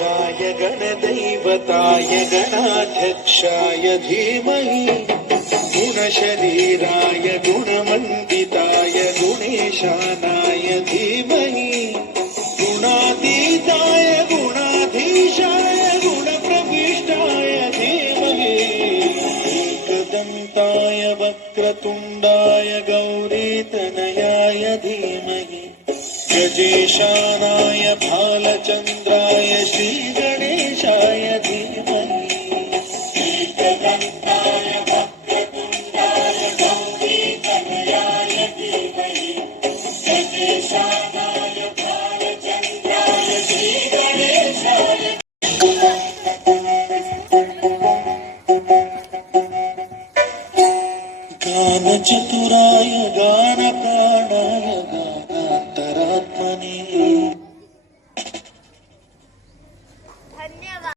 गणाधिपतेश्वराय गणदैवताय गणाध्यक्षाय धीमहि गुणशरीराय गुणमण्डिताय गुणेशानाय धीमहि गुणातीताय गुणाधीशाय गुणप्रविष्टाय धीमहि एकदन्ताय वक्रतुण्डाय गौरीतनयाय धीमहि गजेशानाय भालचन्द्राय श्रीगणेशाय धीमहि एकदन्ताय वक्रतुण्डाय गौरीतनयाय धीमहि गजेशानाय भालचन्द्राय श्रीगणेशाय गानचतुराय गानप्राणाय